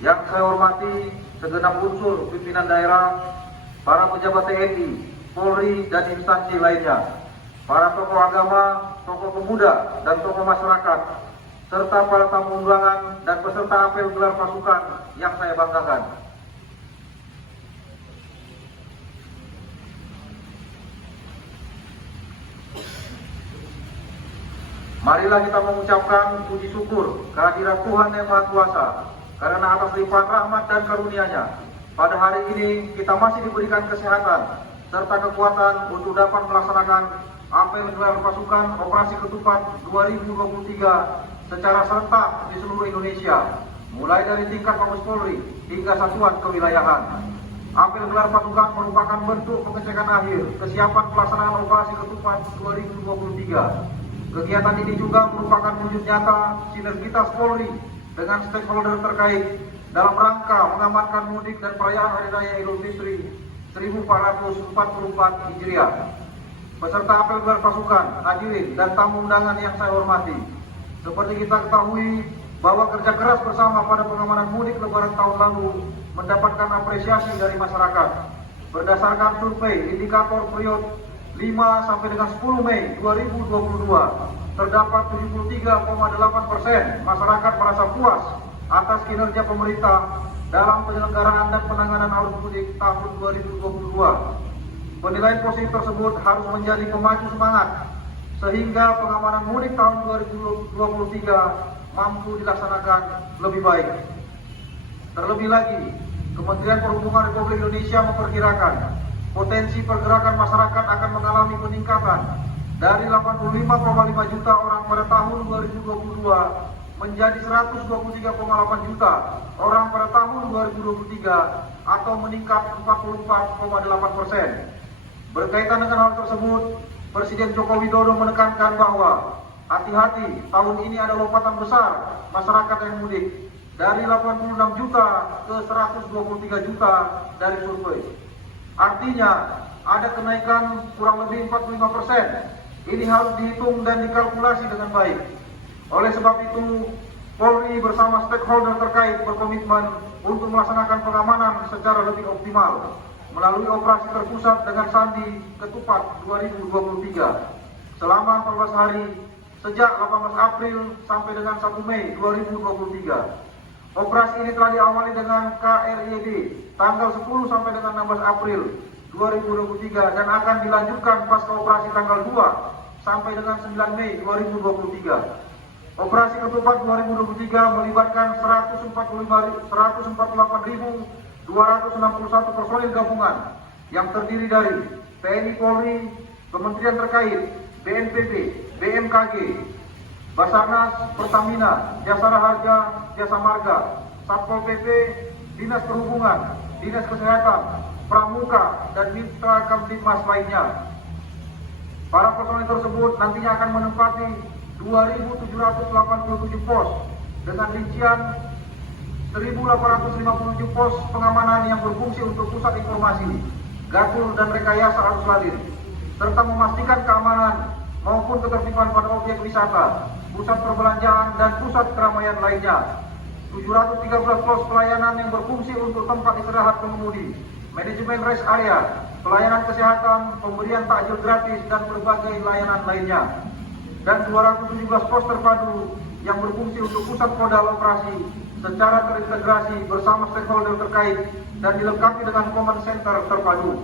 Yang saya hormati segenap unsur pimpinan daerah, para pejabat TNI, Polri, dan instansi lainnya, para tokoh agama, tokoh pemuda, dan tokoh masyarakat, serta para tamu undangan dan peserta apel gelar pasukan yang saya banggakan. Marilah kita mengucapkan puji syukur kehadiran Tuhan Yang Maha Kuasa, karena atas limpahan rahmat dan karunia-Nya, pada hari ini kita masih diberikan kesehatan serta kekuatan untuk dapat melaksanakan apel gelar pasukan Operasi Ketupat 2023 secara serentak di seluruh Indonesia, mulai dari tingkat Mabes Polri hingga satuan kewilayahan. Apel gelar pasukan merupakan bentuk pengecekan akhir kesiapan pelaksanaan Operasi Ketupat 2023. Kegiatan ini juga merupakan wujud nyata sinergitas Polri dengan stakeholder terkait dalam rangka mengamankan mudik dan perayaan Hari Raya Idul Fitri 1444 Hijriah. Peserta apel gelar pasukan, hadirin dan tamu undangan yang saya hormati, seperti kita ketahui bahwa kerja keras bersama pada pengamanan mudik Lebaran tahun lalu mendapatkan apresiasi dari masyarakat. Berdasarkan survei indikator periode 5 sampai dengan 10 Mei 2022, terdapat 73,8% masyarakat merasa puas atas kinerja pemerintah dalam penyelenggaraan dan penanganan arus mudik tahun 2022. Penilaian positif tersebut harus menjadi pemacu semangat sehingga pengamanan mudik tahun 2023 mampu dilaksanakan lebih baik. Terlebih lagi, Kementerian Perhubungan Republik Indonesia memperkirakan potensi pergerakan masyarakat akan mengalami peningkatan dari 85,5 juta orang pada tahun 2022 menjadi 123,8 juta orang pada tahun 2023 atau meningkat 44,8%. Berkaitan dengan hal tersebut, Presiden Joko Widodo menekankan bahwa hati-hati, tahun ini ada lompatan besar masyarakat yang mudik dari 86 juta ke 123 juta dari survei. Artinya ada kenaikan kurang lebih 45%. Ini harus dihitung dan dikalkulasi dengan baik. Oleh sebab itu, Polri bersama stakeholder terkait berkomitmen untuk melaksanakan pengamanan secara lebih optimal melalui operasi terpusat dengan Sandi Ketupat 2023 selama 14 hari sejak 18 April sampai dengan 1 Mei 2023. Operasi ini telah diawali dengan KRYD tanggal 10 sampai dengan 16 April 2023 dan akan dilanjutkan pasca operasi tanggal 2 sampai dengan 9 Mei 2023. Operasi Ketupat 2023 melibatkan 148.261 personil gabungan yang terdiri dari TNI Polri, Kementerian terkait, BNPB, BMKG, Basarnas, Pertamina, Jasara Harja, Jasa Marga, Satpol PP, Dinas Perhubungan, Dinas Kesehatan, Pramuka, dan mitra Kamtibmas lainnya. Para personil tersebut nantinya akan menempati 2.787 pos dengan rincian 1.857 pos pengamanan yang berfungsi untuk pusat informasi, gatul dan rekayasa arus lalu, serta memastikan keamanan maupun ketertiban pada objek wisata, pusat perbelanjaan dan pusat keramaian lainnya. 713 pos pelayanan yang berfungsi untuk tempat istirahat pengemudi, manajemen rest area, pelayanan kesehatan, pemberian takjil gratis dan berbagai layanan lainnya. Dan 217 pos terpadu yang berfungsi untuk pusat modal operasi secara terintegrasi bersama stakeholder terkait dan dilengkapi dengan command center terpadu.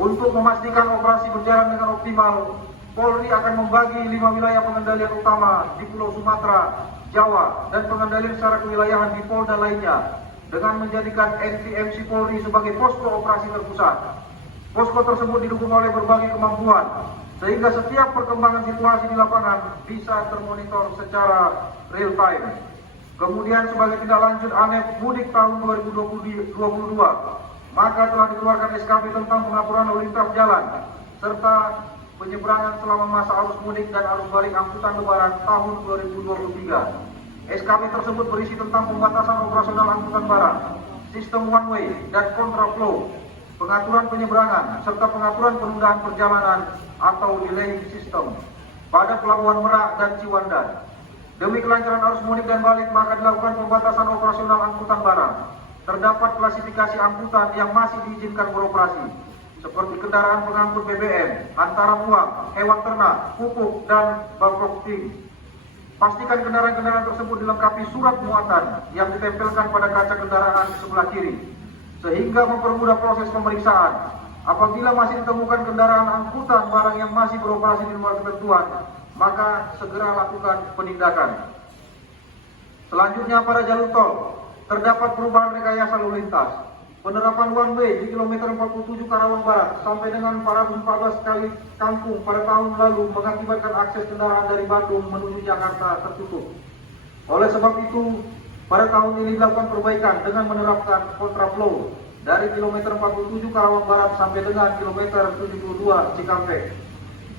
Untuk memastikan operasi berjalan dengan optimal, Polri akan membagi 5 wilayah pengendalian utama di Pulau Sumatera, Jawa, dan pengendalian secara kewilayahan di Polda lainnya dengan menjadikan NTMC Polri sebagai posko operasi terpusat. Posko tersebut didukung oleh berbagai kemampuan sehingga setiap perkembangan situasi di lapangan bisa termonitor secara real time. Kemudian sebagai tindak lanjut ANEF mudik tahun 2022, maka telah dikeluarkan SKP tentang pengaturan lalu lintas jalan serta penyeberangan selama masa arus mudik dan arus balik angkutan lebaran tahun 2023. SKP tersebut berisi tentang pembatasan operasional angkutan barang, sistem one way dan kontraflow, pengaturan penyeberangan, serta pengaturan penundaan perjalanan atau delay system pada Pelabuhan Merak dan Ciwandan. Demi kelancaran arus mudik dan balik, maka dilakukan pembatasan operasional angkutan barang. Terdapat klasifikasi angkutan yang masih diizinkan beroperasi, seperti kendaraan pengangkut BBM, antara muat, hewan ternak, pupuk, dan bauksit. Pastikan kendaraan-kendaraan tersebut dilengkapi surat muatan yang ditempelkan pada kaca kendaraan sebelah kiri, sehingga mempermudah proses pemeriksaan. Apabila masih ditemukan kendaraan angkutan barang yang masih beroperasi di luar ketentuan, maka segera lakukan penindakan. Selanjutnya, pada jalur tol terdapat perubahan rekayasa lalu lintas. Penerapan one way di kilometer 47 Karawang Barat sampai dengan 414 kali Kangkung pada tahun lalu mengakibatkan akses kendaraan dari Bandung menuju Jakarta tertutup. Oleh sebab itu, pada tahun ini dilakukan perbaikan dengan menerapkan kontraflow dari kilometer 47 Karawang Barat sampai dengan kilometer 72 Cikampek,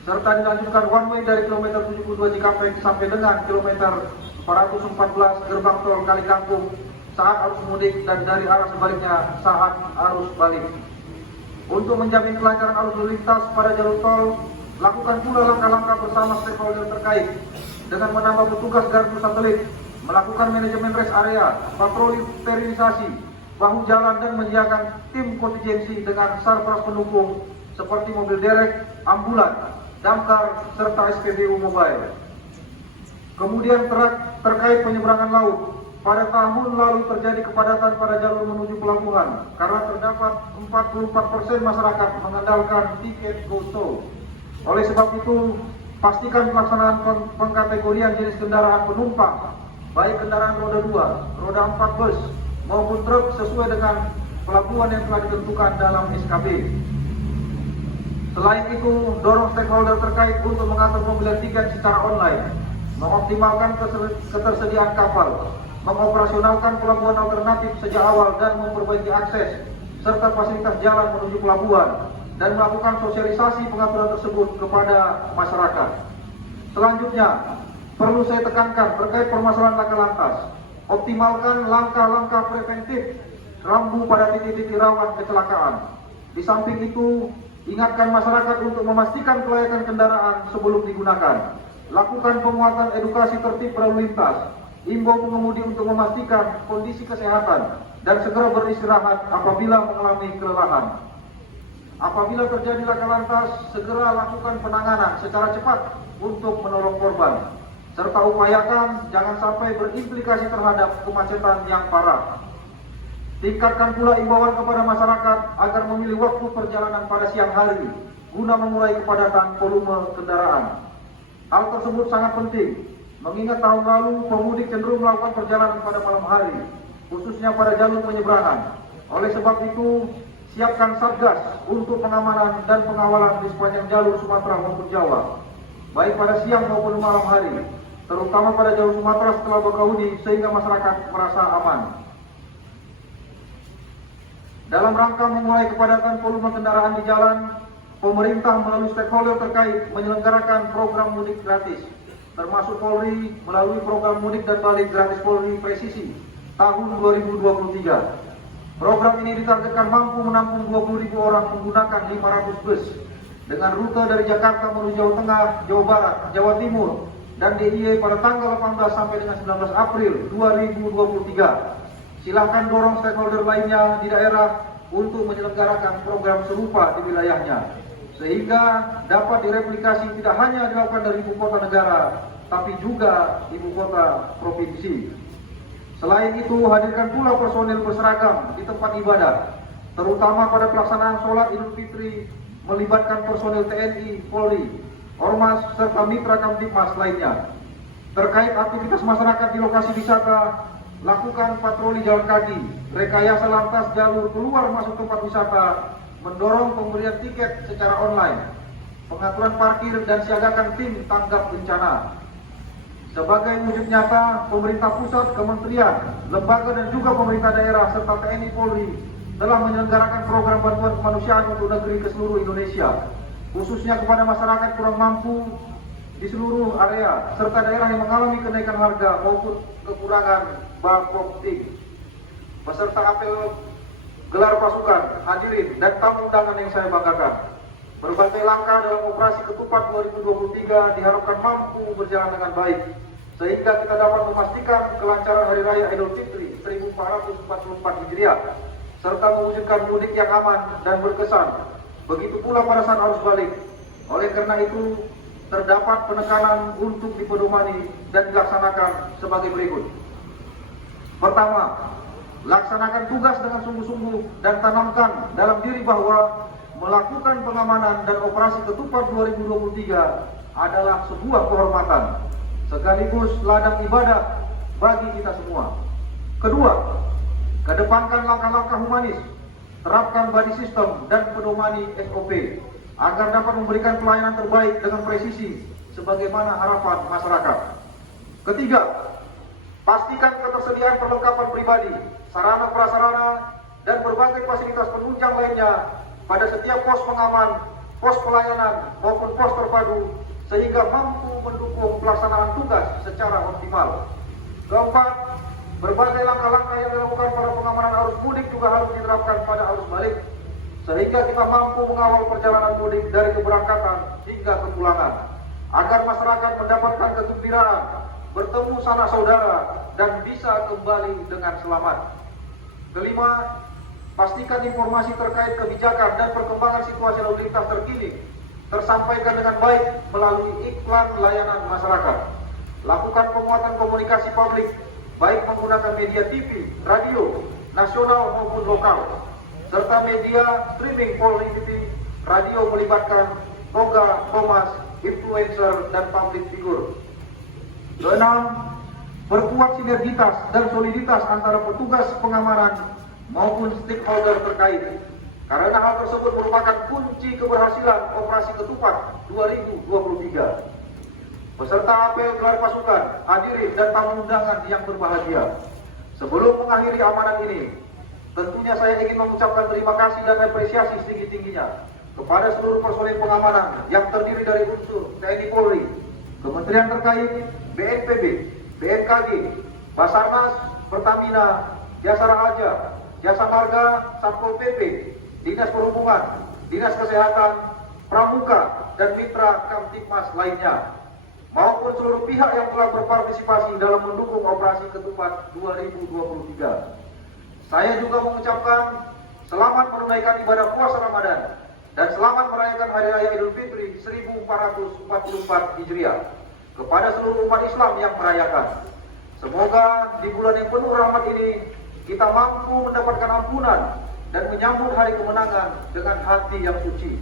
serta dilanjutkan one way dari kilometer 72 Cikampek sampai dengan kilometer 414 gerbang tol Kali Kangkung saat arus mudik dan dari arah sebaliknya saat arus balik. Untuk menjamin kelancaran arus lalu lintas pada jalur tol, lakukan pula langkah-langkah bersama stakeholder terkait dengan menambah petugas gardu satelit, melakukan manajemen rest area, patroli sterilisasi bahu jalan, dan menyiapkan tim kontingensi dengan sarpras pendukung seperti mobil derek, ambulan, damkar, serta SPBU mobile. Kemudian terkait penyeberangan laut, pada tahun lalu terjadi kepadatan pada jalur menuju pelabuhan karena terdapat 44% masyarakat mengandalkan tiket GoTo. Oleh sebab itu, pastikan pelaksanaan pengkategorian jenis kendaraan penumpang, baik kendaraan roda 2, roda 4 bus, maupun truk sesuai dengan pelabuhan yang telah ditentukan dalam SKB. Selain itu, dorong stakeholder terkait untuk mengatur pembelian tiket secara online, mengoptimalkan ketersediaan kapal, mengoperasionalkan pelabuhan alternatif sejak awal dan memperbaiki akses serta fasilitas jalan menuju pelabuhan, dan melakukan sosialisasi pengaturan tersebut kepada masyarakat. Selanjutnya, perlu saya tekankan terkait permasalahan laka lantas. Optimalkan langkah-langkah preventif rambu pada titik-titik rawan kecelakaan. Di samping itu, ingatkan masyarakat untuk memastikan kelayakan kendaraan sebelum digunakan. Lakukan penguatan edukasi tertib berlalu lintas. Imbau pengemudi untuk memastikan kondisi kesehatan dan segera beristirahat apabila mengalami kelelahan. Apabila terjadi laka lantas, segera lakukan penanganan secara cepat untuk menolong korban, serta upayakan jangan sampai berimplikasi terhadap kemacetan yang parah. Tingkatkan pula imbauan kepada masyarakat agar memilih waktu perjalanan pada siang hari guna mengurai kepadatan volume kendaraan. Hal tersebut sangat penting, mengingat tahun lalu pemudik cenderung melakukan perjalanan pada malam hari, khususnya pada jalur penyeberangan. Oleh sebab itu, siapkan satgas untuk pengamanan dan pengawalan di sepanjang jalur Sumatera maupun Jawa, baik pada siang maupun malam hari, terutama pada jalur Sumatera setelah Bakahuni, sehingga masyarakat merasa aman. Dalam rangka mengurai kepadatan volume kendaraan di jalan, pemerintah melalui stakeholder terkait menyelenggarakan program mudik gratis, termasuk Polri melalui program mudik dan balik gratis Polri Presisi tahun 2023. Program ini ditargetkan mampu menampung 20.000 orang menggunakan 500 bus dengan rute dari Jakarta menuju Jawa Tengah, Jawa Barat, Jawa Timur, dan DIY pada tanggal 18 sampai dengan 19 April 2023. Silakan dorong stakeholder lainnya di daerah untuk menyelenggarakan program serupa di wilayahnya, sehingga dapat direplikasi tidak hanya dilakukan dari ibu kota negara, tapi juga ibu kota provinsi. Selain itu, hadirkan pula personil berseragam di tempat ibadah, terutama pada pelaksanaan sholat Idul Fitri, melibatkan personil TNI, Polri, Ormas, serta mitra Kamtibmas lainnya. Terkait aktivitas masyarakat di lokasi wisata, lakukan patroli jalan kaki, rekayasa lantas jalur keluar masuk tempat wisata, mendorong pemberian tiket secara online, pengaturan parkir, dan siagakan tim tanggap bencana. Sebagai wujud nyata, pemerintah pusat, kementerian, lembaga, dan juga pemerintah daerah serta TNI Polri telah menyelenggarakan program bantuan kemanusiaan untuk negeri ke seluruh Indonesia, khususnya kepada masyarakat kurang mampu di seluruh area serta daerah yang mengalami kenaikan harga maupun kekurangan bauksit. Beserta apel gelar pasukan, hadirin, dan tamu undangan yang saya banggakan, berbagai langkah dalam operasi ketupat 2023 diharapkan mampu berjalan dengan baik, sehingga kita dapat memastikan kelancaran Hari Raya Idul Fitri 1444 Hijriah serta mewujudkan mudik yang aman dan berkesan. Begitu pula pada saat arus balik. Oleh karena itu, terdapat penekanan untuk dipedomani dan dilaksanakan sebagai berikut. Pertama, laksanakan tugas dengan sungguh-sungguh dan tanamkan dalam diri bahwa melakukan pengamanan dan operasi ketupat 2023 adalah sebuah kehormatan sekaligus ladang ibadah bagi kita semua. Kedua, kedepankan langkah-langkah humanis, terapkan body system dan pedomani SOP agar dapat memberikan pelayanan terbaik dengan presisi sebagaimana harapan masyarakat. Ketiga, pastikan ketersediaan perlengkapan pribadi, sarana prasarana dan berbagai fasilitas penunjang lainnya pada setiap pos pengaman, pos pelayanan maupun pos terpadu sehingga mampu mendukung pelaksanaan tugas secara optimal. Keempat, berbagai langkah-langkah yang dilakukan pada pengamanan arus mudik juga harus diterapkan pada arus balik sehingga kita mampu mengawal perjalanan mudik dari keberangkatan hingga kepulangan agar masyarakat mendapatkan kegembiraan, bertemu sanak saudara dan bisa kembali dengan selamat. Kelima, pastikan informasi terkait kebijakan dan perkembangan situasi lalu lintas terkini tersampaikan dengan baik melalui iklan layanan masyarakat. Lakukan penguatan komunikasi publik baik menggunakan media TV, radio, nasional maupun lokal, serta media streaming Polri TV, radio melibatkan toga, thomas, influencer, dan public figure. Keenam, perkuat sinergitas dan soliditas antara petugas pengamanan maupun stakeholder terkait. Karena hal tersebut merupakan kunci keberhasilan operasi ketupat 2023. Peserta apel gelar pasukan, hadirin dan tamu undangan yang berbahagia. Sebelum mengakhiri amanat ini, tentunya saya ingin mengucapkan terima kasih dan apresiasi setinggi-tingginya kepada seluruh personel pengamanan yang terdiri dari unsur TNI Polri, Kementerian terkait, BNPB, BNKG, Basarnas, Pertamina, Jasa Raja, Jasa Marga, Satpol PP, Dinas Perhubungan, Dinas Kesehatan, Pramuka, dan mitra Kamtipmas lainnya, maupun seluruh pihak yang telah berpartisipasi dalam mendukung operasi ketupat 2023. Saya juga mengucapkan selamat menunaikan ibadah puasa Ramadan dan selamat merayakan Hari Raya Idul Fitri 1444 Hijriah kepada seluruh umat Islam yang merayakan. Semoga di bulan yang penuh rahmat ini kita mampu mendapatkan ampunan dan menyambut hari kemenangan dengan hati yang suci.